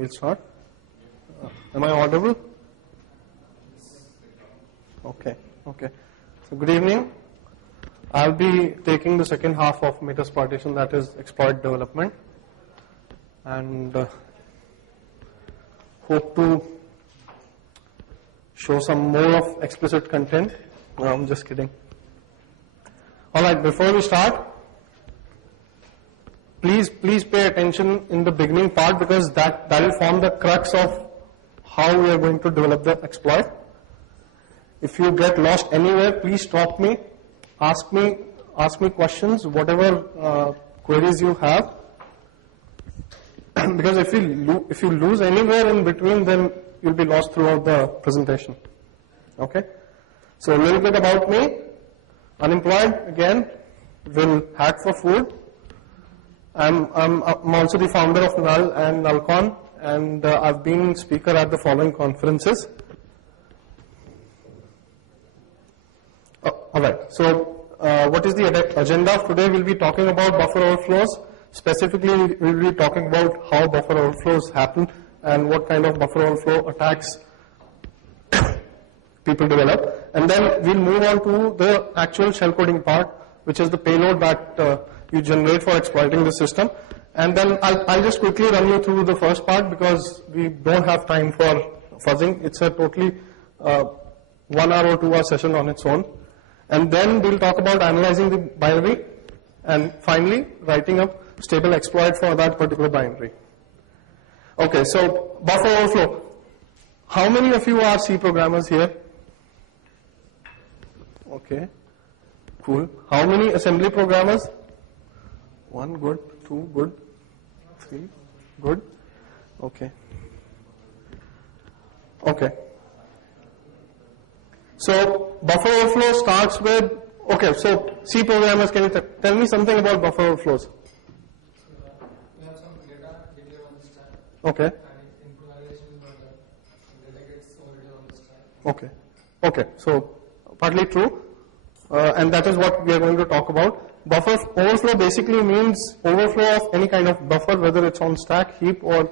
we'll start. Am I audible? Okay. So good evening. I'll be taking the second half of Metasploitation, that is exploit development, and hope to show some more of explicit content. No, I'm just kidding. Alright, before we start, please pay attention in the beginning part, because that will form the crux of how we are going to develop the exploit. If you get lost anywhere, please stop me, ask me questions, whatever queries you have, because if you lose anywhere in between, then you'll be lost throughout the presentation. Okay? So a little bit about me. Unemployed, again, will hack for food. I'm also the founder of Null and Nullcon, and I've been speaker at the following conferences. Alright, so what is the agenda of today? We'll be talking about buffer overflows. Specifically, we'll be talking about how buffer overflows happen and what kind of buffer overflow attacks people develop. And then we'll move on to the actual shell coding part, which is the payload that you generate for exploiting the system. And then I'll just quickly run you through the first part, because we don't have time for fuzzing. It's a totally 1 hour or 2 hour session on its own. And then we'll talk about analyzing the binary, and finally writing up stable exploit for that particular binary. Okay, so buffer overflow. How many of you are C programmers here? Okay, cool. How many assembly programmers? 1, good. 2, good. 3, good. Okay. So buffer overflow starts with, okay, so C programmers, can you tell me something about buffer overflows? We have some data declared on the stack. Okay. And input validation is not done. Data gets overridden on the stack. Okay, so partly true, and that is what we are going to talk about. Buffer overflow basically means overflow of any kind of buffer, whether it's on stack, heap, or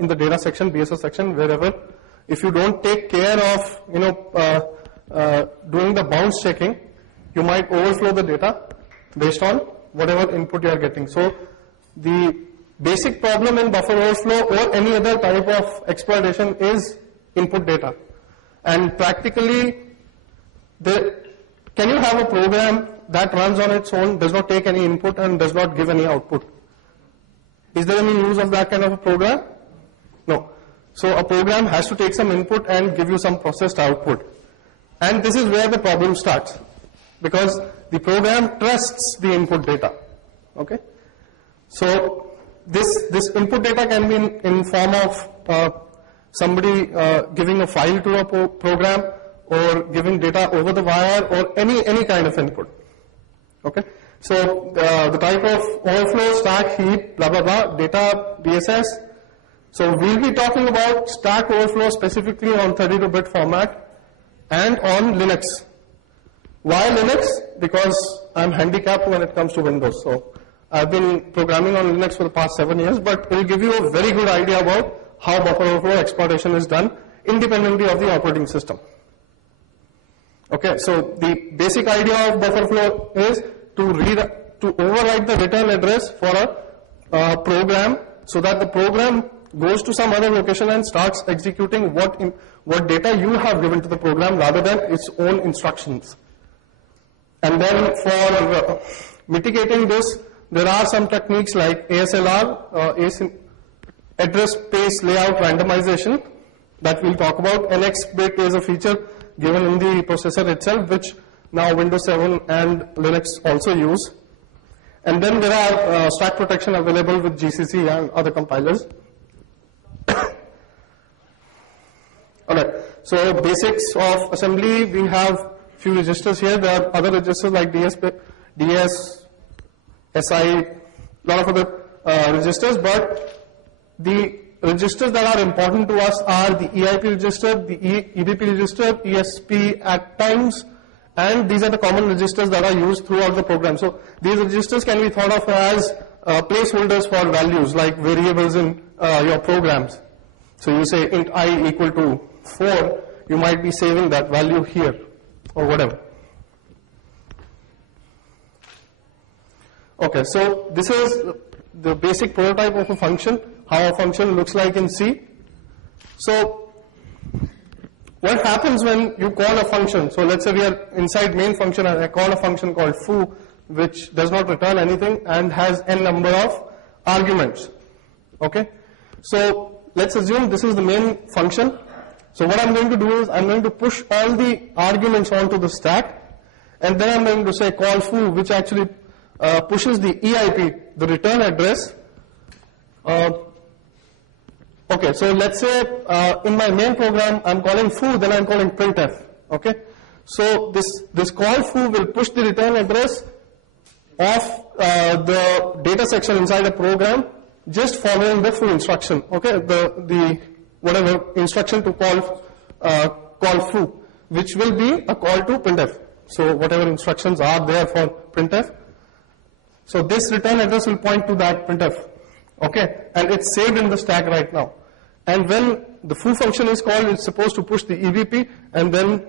in the data section, BSS section, wherever. If you don't take care of, doing the bounds checking, you might overflow the data based on whatever input you are getting. So the basic problem in buffer overflow or any other type of exploitation is input data. And practically, can you have a program that runs on its own, does not take any input and does not give any output? Is there any use of that kind of a program? No. So a program has to take some input and give you some processed output. And this is where the problem starts, because the program trusts the input data. Okay? So this input data can be in form of somebody giving a file to a program, or giving data over the wire, or any kind of input. Okay? So the type of overflow, stack, heap, blah blah blah, data, BSS. So we'll be talking about stack overflow specifically on 32-bit format and on Linux. Why Linux? Because I'm handicapped when it comes to Windows. So I've been programming on Linux for the past 7 years, but it will give you a very good idea about how buffer overflow exploitation is done independently of the operating system. Okay, so the basic idea of buffer overflow is to overwrite the return address for a program, so that the program goes to some other location and starts executing what data you have given to the program rather than its own instructions. And then for mitigating this, there are some techniques like ASLR, address space layout randomization, that we'll talk about. NX bit is a feature given in the processor itself, which now Windows 7 and Linux also use. And then there are stack protection available with GCC and other compilers. Alright, so basics of assembly, we have few registers here. There are other registers like DS, SI, a lot of other registers, but the registers that are important to us are the EIP register, the EBP register, ESP at times, and these are the common registers that are used throughout the program. So these registers can be thought of as placeholders for values like variables in your programs. So you say int I equal to 4, you might be saving that value here or whatever. Okay, so this is the basic prototype of a function, how a function looks like in C. So what happens when you call a function? So let's say we are inside main function and I call a function called foo, which does not return anything and has n number of arguments. Okay, so let's assume this is the main function. So what I'm going to do is I'm going to push all the arguments onto the stack, and then I'm going to say call foo, which actually pushes the EIP, the return address. Okay, so let's say in my main program I'm calling foo, then I'm calling printf. Okay, so this call foo will push the return address of the data section inside a program, just following the foo instruction. Okay, the whatever instruction to call foo, which will be a call to printf. So whatever instructions are there for printf. So this return address will point to that printf. Okay, and it's saved in the stack right now. And when the foo function is called, it's supposed to push the EBP and then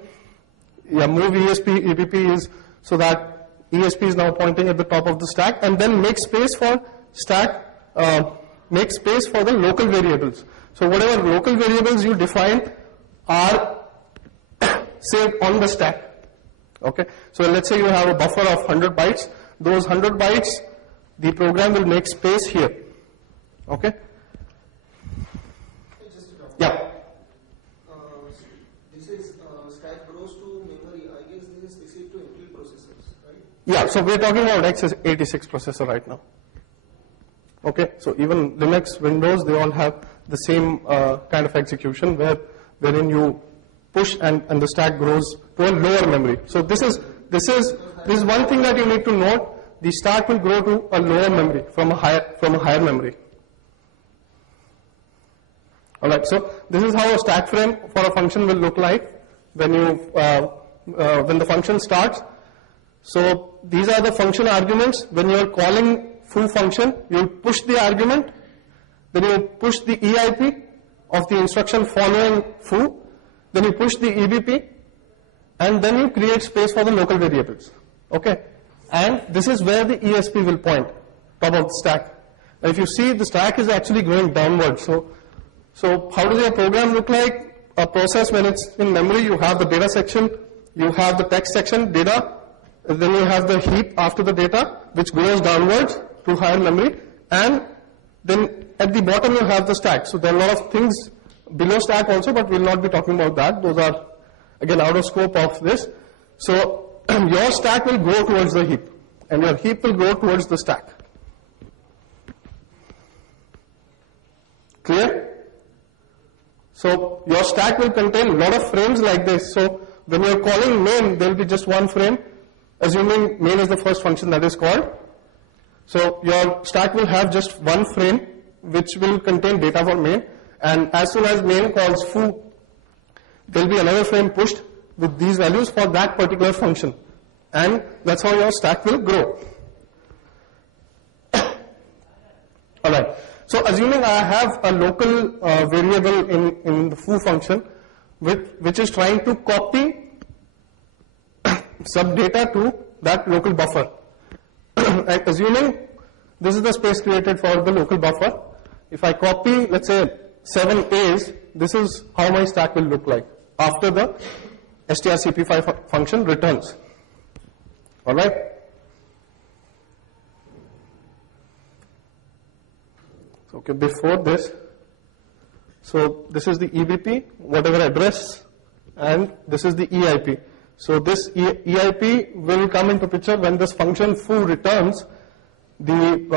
move ESP. EBP is so that ESP is now pointing at the top of the stack, and then make space for stack, make space for the local variables. So whatever local variables you define are saved on the stack. Okay, so let's say you have a buffer of 100 bytes. Those 100 bytes, the program will make space here. Okay. Yeah. This is stack grows to memory. I guess this is specific to Intel processors, right? Yeah. So we're talking about x86 processor right now. Okay. So even Linux, Windows, they all have the same kind of execution wherein you push and the stack grows to a lower memory. So this is one thing that you need to note. The stack will grow to a lower memory from a higher memory. Alright, so this is how a stack frame for a function will look like when the function starts. So these are the function arguments. When you are calling foo function, you push the argument, then you push the EIP of the instruction following foo, then you push the EBP, and then you create space for the local variables. Okay, and this is where the ESP will point, top of the stack. Now if you see, the stack is actually going downward. So how does your program look like? A process, when it's in memory, you have the data section, you have the text section, data, then you have the heap after the data, which goes downwards to higher memory, and then at the bottom you have the stack. So there are a lot of things below stack also, but we'll not be talking about that. Those are, again, out of scope of this. So your stack will go towards the heap, and your heap will go towards the stack. Clear? So your stack will contain a lot of frames like this. So when you're calling main, there will be just one frame, assuming main is the first function that is called. So your stack will have just one frame, which will contain data for main. And as soon as main calls foo, there will be another frame pushed with these values for that particular function. And that's how your stack will grow. Alright. So assuming I have a local variable in the foo function, which is trying to copy some data to that local buffer. And assuming this is the space created for the local buffer, if I copy, let's say, 7 A's, this is how my stack will look like after the strcpy function returns. Alright? Okay, before this, so this is the EBP, whatever address, and this is the EIP. So this EIP will come into picture when this function foo returns. The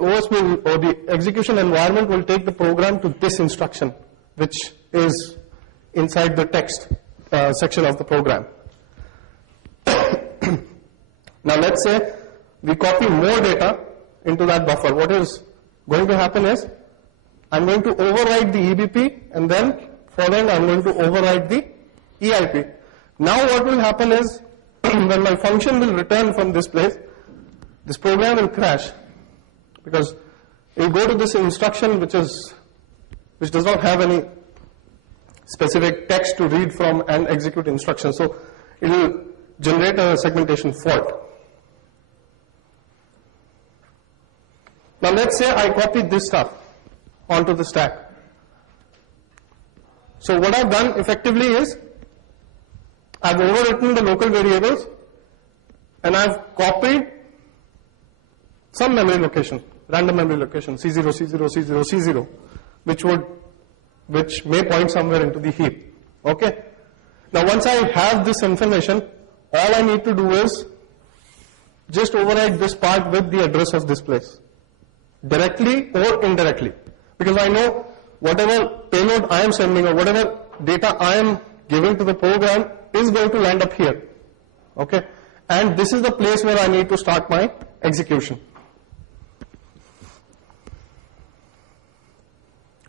OS will, or the execution environment will take the program to this instruction, which is inside the text section of the program. Now let's say we copy more data into that buffer. What is going to happen is, I'm going to override the EBP, and then following I'm going to override the EIP. Now what will happen is, when my function will return from this place, this program will crash. because you go to this instruction which does not have any specific text to read from and execute instruction. So it will generate a segmentation fault. Now let's say I copied this stuff onto the stack. So what I've done effectively is I've overwritten the local variables and I've copied some memory location, random memory location, C0, C0, C0, C0, which may point somewhere into the heap. Okay? Now once I have this information, all I need to do is just override this part with the address of this place, directly or indirectly. Because I know whatever payload I am sending or whatever data I am giving to the program is going to land up here. Okay? And this is the place where I need to start my execution.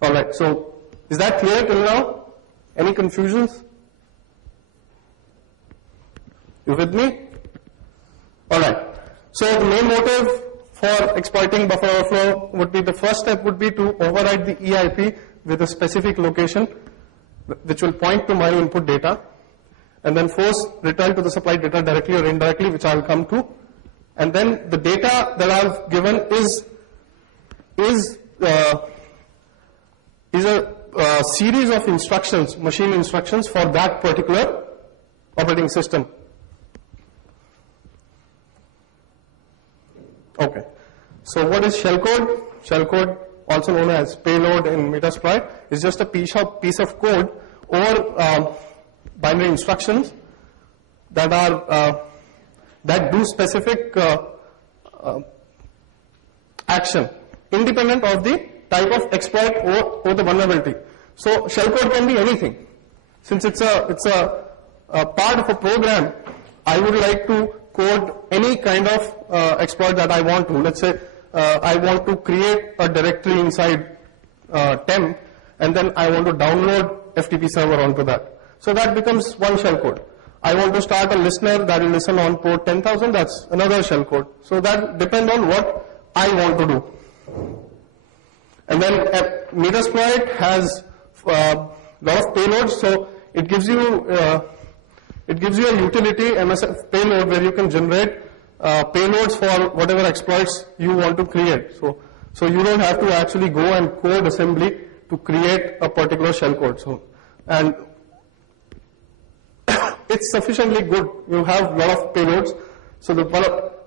Alright, so is that clear till now? Any confusions? You with me? Alright, so the main motive for exploiting buffer overflow would be, the first step would be to override the EIP with a specific location which will point to my input data, and then force return to the supplied data directly or indirectly, which I will come to. And then the data that I've given is a series of instructions, machine instructions for that particular operating system. Okay. So what is shellcode? Shellcode, also known as payload in Metasploit, is just a piece of code or binary instructions that are that do specific action independent of the type of exploit or the vulnerability. So shellcode can be anything. Since it's a part of a program, I would like to code any kind of exploit that I want to. Let's say I want to create a directory inside temp, and then I want to download FTP server onto that. So that becomes one shellcode. I want to start a listener that will listen on port 10,000, that's another shellcode. So that depends on what I want to do. And then Metasploit has a lot of payloads, so it gives you a utility MSF payload where you can generate payloads for whatever exploits you want to create. So you don't have to actually go and code assembly to create a particular shellcode. So, and it's sufficiently good. You have a lot of payloads. So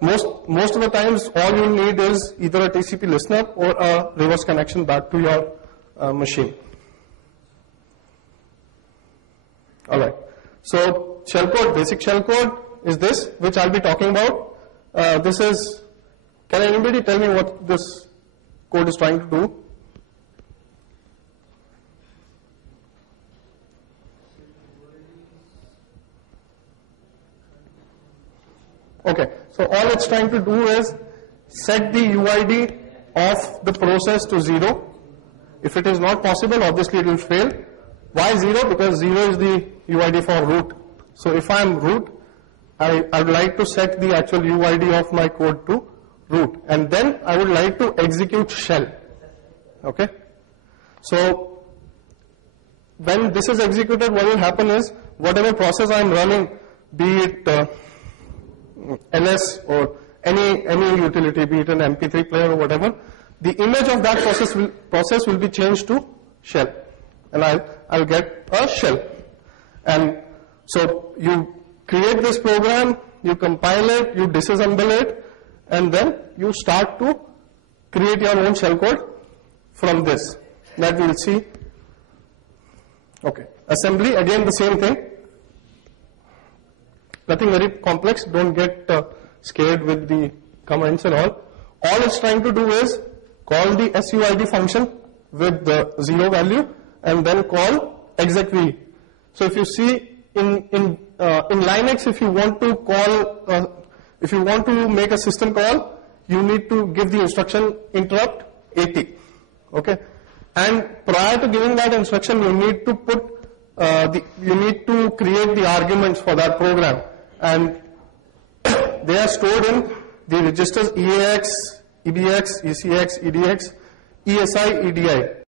most of the times, all you need is either a TCP listener or a reverse connection back to your machine. All right. So shellcode, basic shellcode is this, which I'll be talking about. This is. Can anybody tell me what this code is trying to do? Okay, so all it's trying to do is set the UID of the process to 0. If it is not possible, obviously it will fail. Why 0? Because 0 is the UID for root. So if I am root, I would like to set the actual UID of my code to root. And then I would like to execute shell. Okay? So when this is executed, what will happen is, whatever process I am running, be it LS or any utility, be it an MP3 player or whatever, the image of that process will be changed to shell, and I'll get a shell. And so you create this program, you compile it, you disassemble it, and then you start to create your own shellcode from this. That we'll see. Okay, assembly, again the same thing. Nothing very complex, don't get scared with the comments and all. All it's trying to do is call the SUID function with the 0 value and then call execv. So if you see in Linux, if you want to call, if you want to make a system call, you need to give the instruction interrupt 80. Okay, and prior to giving that instruction, you need to put you need to create the arguments for that program. And they are stored in the registers EAX, EBX, ECX, EDX, ESI, EDI.